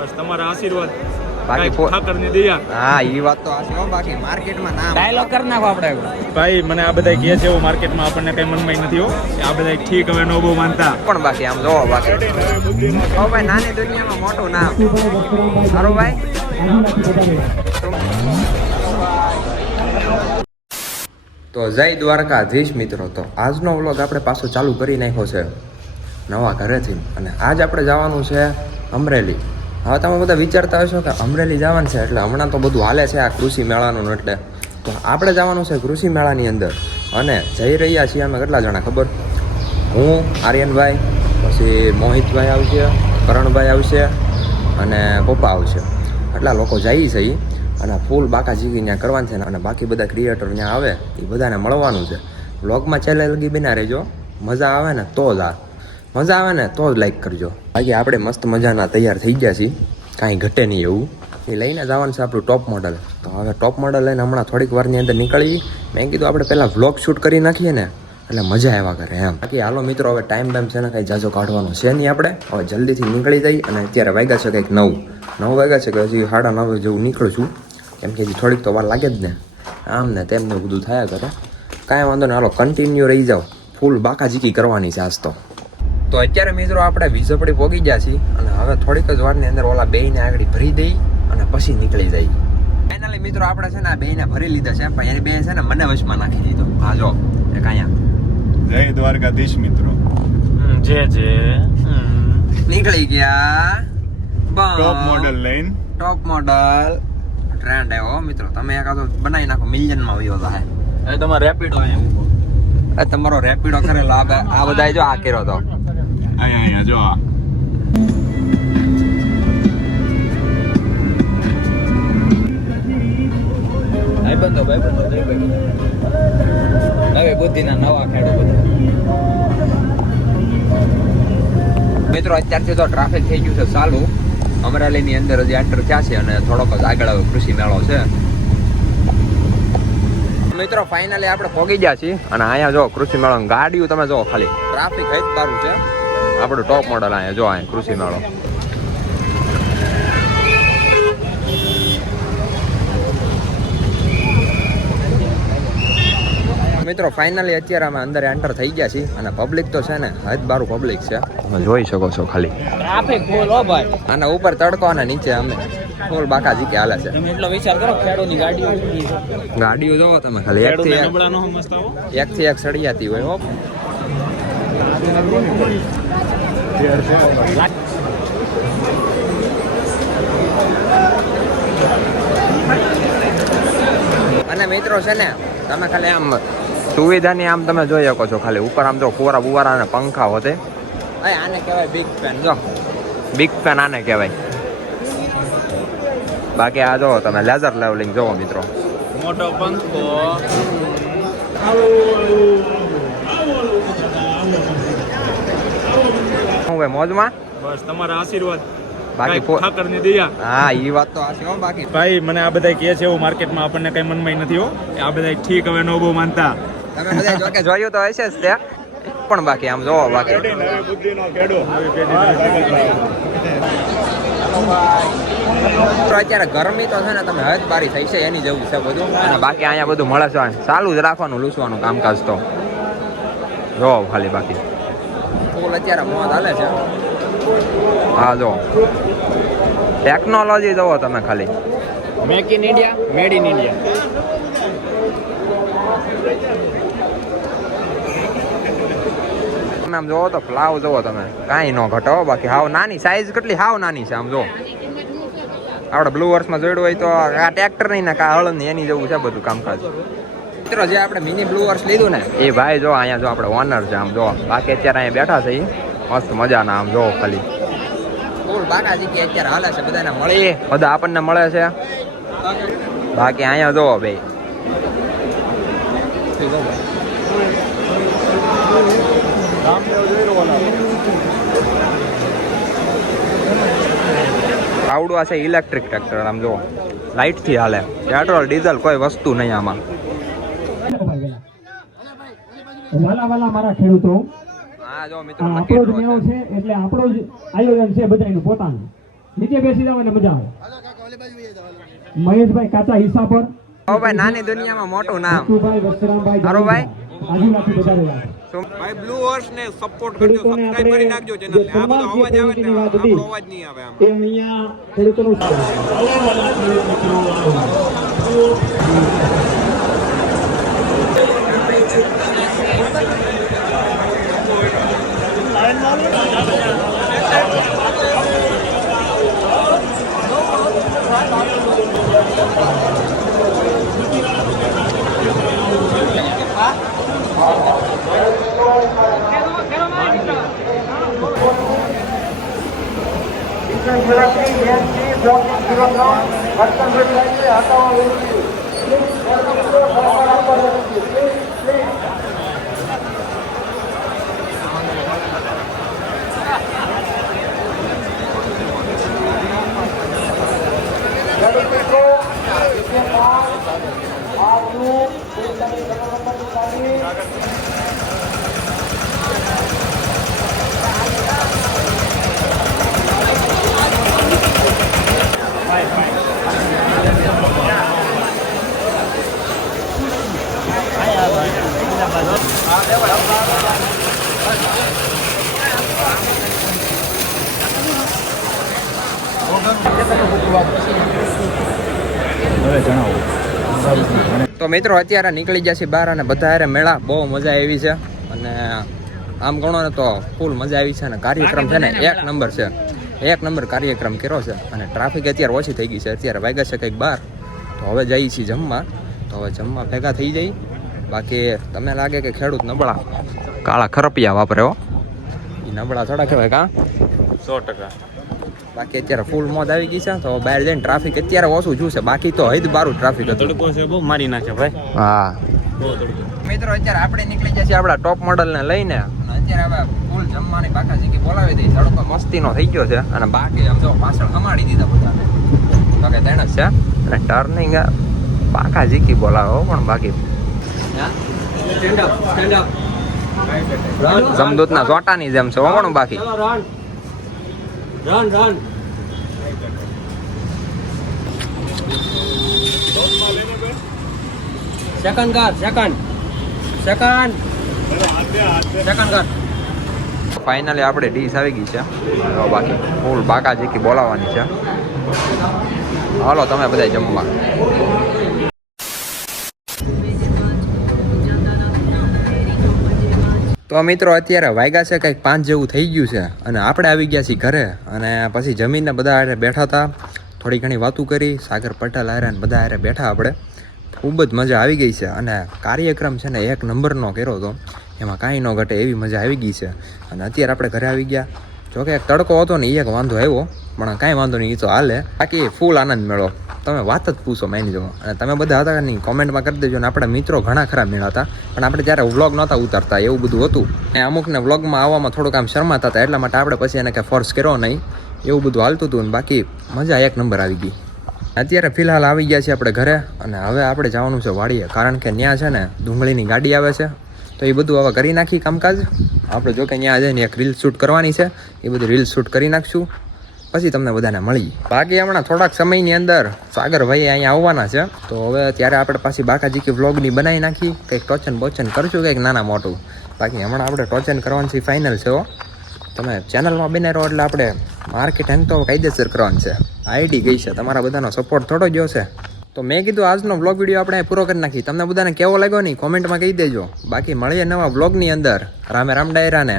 બસ તમારા આશીર્વાદ બાકી ઠાકરની દયા. હા ઈ વાત તો આશે હો. બાકી માર્કેટમાં નામ ડાયલોગ કરી નાખો આપણે. ભાઈ મને આ બધા કહે છે એવું માર્કેટમાં આપણને કઈ મનમાં નથી હો. આ બધા ઠીક હવે નો બહુ માનતા પણ બાકી આમ જોવો બાકી ઓ ભાઈ નાની દુનિયામાં મોટું નામ સારું ભાઈ. તો જય દ્વારકાધીશ મિત્રો. તો આજનો વ્લોગ આપણે પાછો ચાલુ કરી નાખ્યો છે નવા ઘરેથી. અને આજ આપણે જવાનું છે અમરેલી. હવે તમે બધા વિચારતા હશો કે અમરેલી જવાનું છે એટલે હમણાં તો બધું હાલે છે આ કૃષિ મેળાનું. એટલે તો આપણે જવાનું છે કૃષિ મેળાની અંદર. અને જઈ રહ્યા છીએ અમે કેટલા જણા ખબર? હું, આર્યનભાઈ, પછી મોહિતભાઈ આવશે, કરણભાઈ આવશે અને પપ્પા આવશે. એટલા લોકો જઈએ છીએ. અને ફૂલ બાકાજીકી ત્યાં કરવાનું છે. અને બાકી બધા ક્રિએટર ત્યાં આવે એ બધાને મળવાનું છે. વ્લોગમાં છેલ્લે લગી બના રહેજો. મજા આવે ને તો જ મજા આવે ને તો જ લાઈક કરજો. બાકી આપણે મસ્ત મજાના તૈયાર થઈ ગયા છીએ, કાંઈ ઘટે નહીં એવું. એ લઈને જવાનું છે આપણું ટોપ મોડલ. તો હવે ટોપ મોડલ લઈને હમણાં થોડીક વારની અંદર નીકળી. મેં કીધું આપણે પહેલાં વ્લોગ શૂટ કરી નાખીએ ને એટલે મજા આવ્યા કરે એમ. બાકી હાલો મિત્રો હવે ટાઈમ છે ને કાંઈ જાજો કાઢવાનો છે નહીં. આપણે હવે જલ્દીથી નીકળી જઈએ. અને અત્યારે વાગ્યા છે કંઈક 9 વાગ્યા છે કે હજી 9:30 જેવું નીકળું છું. કેમ કે હજી થોડીક તો વાર લાગે જ ને. આમ ને તેમને બધું થયા કરે. કાંઈ વાંધો ને, હાલો કન્ટિન્યુ રહી જાઓ. ફૂલ બાકાજીકી કરવાની છે આજ તો. તો અત્યારે મિત્રો આપણે વીજપડી પોગી ગયા છીએ. અને હવે થોડીક જ વારની અંદર ઓલા બેયને આગળ ભરી દઈ અને પછી નીકળી જઈએ. ફાઇનલી મિત્રો આપણે છે ને આ બેયને ભરી લીધા છે. પણ એની બે છે ને મને વચમાં નાખી દીધો. હા જો એક અહીંયા જય દ્વારકાધીશ મિત્રો. જે નીકળી ગયા ટોપ મોડલ લઈને. ટોપ મોડલ ટ્રેન્ડ આવ્યો મિત્રો. તમે એકાદો બનાવી નાખો, મિલિયનમાં આવ્યો થાય. હવે તમારો રેપિડો અહીંયા તમારો રેપિડો કરેલો આ બધા જો આ કર્યો તો અહીંયા જો આ નવી બુદ્ધિના નવા ખેડૂ બધા મિત્રો. અત્યારથી તો ટ્રાફિક થઈ ગયું છે ચાલુ. અમરેલીની અંદર હજી એન્ટર થયા છે અને થોડોક જ આગળ કૃષિ મેળો છે મિત્રો. ફાઇનલી આપણે પહોંચી ગયા છીએ. અને અહીંયા જો કૃષિ મેળો ગાડીઓ તમે જો ખાલી ટ્રાફિક હઈ સારું છે. આપણું ટોપ મોડલ અહીંયા જો અહીંયા કૃષિ મેળો. મિત્રો ફાઇનલી અત્યારે અમે અંદર એન્ટર થઈ ગયા છીએ. અને પબ્લિક તો છે ને હદ બારું પબ્લિક છે, તમે જોઈ શકો છો. ખાલી ટ્રાફિક ફૂલ હો ભાઈ. અને ઉપર તડકો અને નીચે અમે ફૂલ બાકાજીકી હાલે છે. તમે એટલો વિચાર કરો ખેડૂતની ગાડીઓ જોવો તમે ખાલી એક થી એક સળિયાતી હોય હો. અને મિત્રો છે ને તમે ખાલી આમ સુવિધાની આમ તમે જોઈ શકો છો. ખાલી ઉપર આમ જો ફુવારા બુવારા અને પંખા હોતે. આને કહેવાય બિગ ફેન. જો બિગ ફેન આને કહેવાય. બાકી આ જો તમે લેઝર લેવલિંગ જોવો મિત્રો. મોટો પંખો. હું ભાઈ મોજમાં. બસ તમારા આશીર્વાદ બાકી ઠાકરની દયા. હા ઈ વાત તો આશે હો. બાકી ભાઈ મને આ બધા કહે છે એવું માર્કેટમાં આપણને કઈ મનમાં નથી હો. આ બધા ઠીક હવે નો બહુ માનતા. તમે બધા જો કે જોયું તો હશે જ તે. પણ બાકી આમ જોવો બાકી નવી બુદ્ધિનો ખેડો. અત્યારે ગરમી તો છે ને તમે હદ બારી થઈ છે એની જેવું છે બધું. અને બાકી અહીંયા બધું મળે છે. ચાલુ જ રાખવાનું લૂસવાનું કામકાજ તો જો ખાલી. બાકી ફૂલ અત્યારે મોજ હાલે છે. હા જો ટેકનોલોજી જોવો તમે ખાલી. Make in India, made in India. તમે આમ જોવો તો ફ્લાવ જોવો તમે કાંઈ ન ઘટો. બાકી હાવ નાની સાઈઝ કેટલી હાવ નાની છે. આમ જો આપણે બ્લુ વર્ષમાં જોડ્યું હોય તો આ ટ્રેક્ટર નહીં ને કા હળદ એની જેવું છે બધું કામકાજ. મિત્રો જે આપણે મિની બ્લુ વર્ષ લીધું ને એ ભાઈ જો અહીંયા જો આપણે ઓનર છે. આમ જો બાકી અત્યારે અહીંયા બેઠા છે મસ્ત મજાના. આમ જો ખાલી ફૂલ બાકાજીકી અત્યારે હાલે છે. બધાને મળી બધા આપણને મળે છે. બાકી અહીંયા જો ભાઈ આવડું આ છે ઇલેક્ટ્રિક ટ્રેક્ટર. આમ જો લાઇટ થી હાલે. પેટ્રોલ ડીઝલ કોઈ વસ્તુ નહીં આમાં. વાલા મારા ખેડૂતો, હા જો મિત્રો આપણો જ મેળો છે એટલે આપણો જ આયોજન છે બધાયનું પોતાનું. નીચે બેસી જાવ એટલે મજા આવે મહેશભાઈ કાચા હિસ્સા પર ઓ ભાઈ નાની દુનિયામાં મોટું નામ ભાઈ વસ્ત્રામભાઈ હારો ભાઈ. આજુબાજુ વધારેલા ભાઈ બ્લુ હોર્સ ને સપોર્ટ કરજો, સબસ્ક્રાઇબ કરી નાખજો ચેનલ ને. આ બધો અવાજ આવે ને આપણો અવાજ નહીં આવે આમ. એ અહીંયા ખેડૂતોનું હવે જણાવો. તો મિત્રો અત્યારે નીકળી જશે બહાર અને બધા હારે મેળા બહુ મજા આવી છે અને આમ ગણો ને તો ફૂલ મજા આવી છે અને કાર્યક્રમ છે ને એક નંબર છે, એક નંબર કાર્યક્રમ કર્યો છે અને ટ્રાફિક અત્યારે ઓછી થઈ ગઈ છે. અત્યારે વાગ્યા છે કંઈક 12, તો હવે જઈએ છીએ જમવા. તો હવે જમવા ભેગા થઈ જઈ. બાકી તમે લાગે કે ખેડૂત નબળા કાળા ખરપિયા વાપરે હો, એ નબળા થોડા કહેવાય કાં 100%. બાકી અત્યારે ફૂલ મોજ આવી ગઈ છે. તો બહાર જઈને ટ્રાફિક અત્યારે ઓછું જોશે, બાકી તો હૈદ બારું ટ્રાફિક હતું. તડકો છે બહુ મારી નાખે ભાઈ, હા બહુ તડકો. મિત્રો અત્યારે આપણે નીકળી જઈએ આપણા ટોપ મોડલ ને લઈને અને અત્યારે હવે ફૂલ જમવાની બાકા જીકી બોલાવી દઈ. તડકો મસ્તીનો થઈ ગયો છે અને બાકી આમ જો પાછળ હમાડી દીધા બધાને. બાકી તેણ જ છે અને ટર્નિંગ બાકા જીકી બોલાવો પણ બાકી જમદૂતના ચોટાની જેમ છે પણ બાકી ફાઇનલી આપણે ડીશ આવી ગઈ છે. હવે બાકી ફૂલ બાકા જીકી બોલાવવાની છે. હાલો તમે બધા જમવા. તો મિત્રો અત્યારે વાગ્યા છે કંઈક 5 જેવું થઈ ગયું છે અને આપણે આવી ગયા છીએ ઘરે અને પછી જમીનને બધા હારે બેઠા હતા, થોડી ઘણી વાતું કરી. સાગર પટેલ હારે અને બધા હારે બેઠા આપણે. ખૂબ જ મજા આવી ગઈ છે અને કાર્યક્રમ છે ને એક નંબરનો કર્યો હતો, એમાં કાંઈ ન ઘટે એવી મજા આવી ગઈ છે. અને અત્યારે આપણે ઘરે આવી ગયા. જોકે એક તડકો હતો ને એક વાંધો આવ્યો, પણ કાંઈ વાંધો નહીં, એ તો હાલે. બાકી ફૂલ આનંદ મેળો. તમે વાત જ પૂછો માની જવો. અને તમે બધા હતા નહીં કોમેન્ટમાં કરી દેજો. ને આપણા મિત્રો ઘણા ખરા મેળા હતા, પણ આપણે ત્યારે વ્લોગ નહોતા ઉતારતા એવું બધું હતું. અને અમુકને વ્લોગમાં આવવામાં થોડુંક આમ શરમાતા હતા, એટલા માટે આપણે પછી એને કંઈ ફોર્સ કર્યો નહીં, એવું બધું હાલતું હતું. ને બાકી મજા એક નંબર આવી ગઈ. અત્યારે ફિલહાલ આવી ગયા છીએ આપણે ઘરે અને હવે આપણે જવાનું છે વાડીએ, કારણ કે ત્યાં છે ને ડુંગળીની ગાડી આવે છે. તો એ બધું હવે કરી નાખી કામકાજ આપણે. જો કે ત્યાં જઈને એક રીલ શૂટ કરવાની છે, એ બધી રીલ શૂટ કરી નાખશું, પછી તમને બધાને મળી. બાકી હમણાં થોડાક સમયની અંદર સાગરભાઈ અહીંયા આવવાના છે. તો હવે ત્યારે આપણે પાછી બાકાજીકી વ્લોગની બનાવી નાખી, કંઈક ટોચન બોચન કરશું કંઈક નાના મોટું. બાકી હમણાં આપણે ટોચન કરવાનું છે ફાઇનલ છે હો. તમે ચેનલમાં બને રહો એટલે આપણે માર્કેટ હેંગ તો કાયદેસર કરવાનું છે. આઈડી ગઈ છે, તમારા બધાનો સપોર્ટ થોડો જ છે. તો મેં કીધું આજનો વ્લોગ વિડીયો આપણે પૂરો કરી નાખી. તમને બધાને કેવો લાગ્યો નહીં કોમેન્ટમાં કહી દેજો. બાકી મળીએ નવા વ્લોગની અંદર. રામે રામ ડાયરાને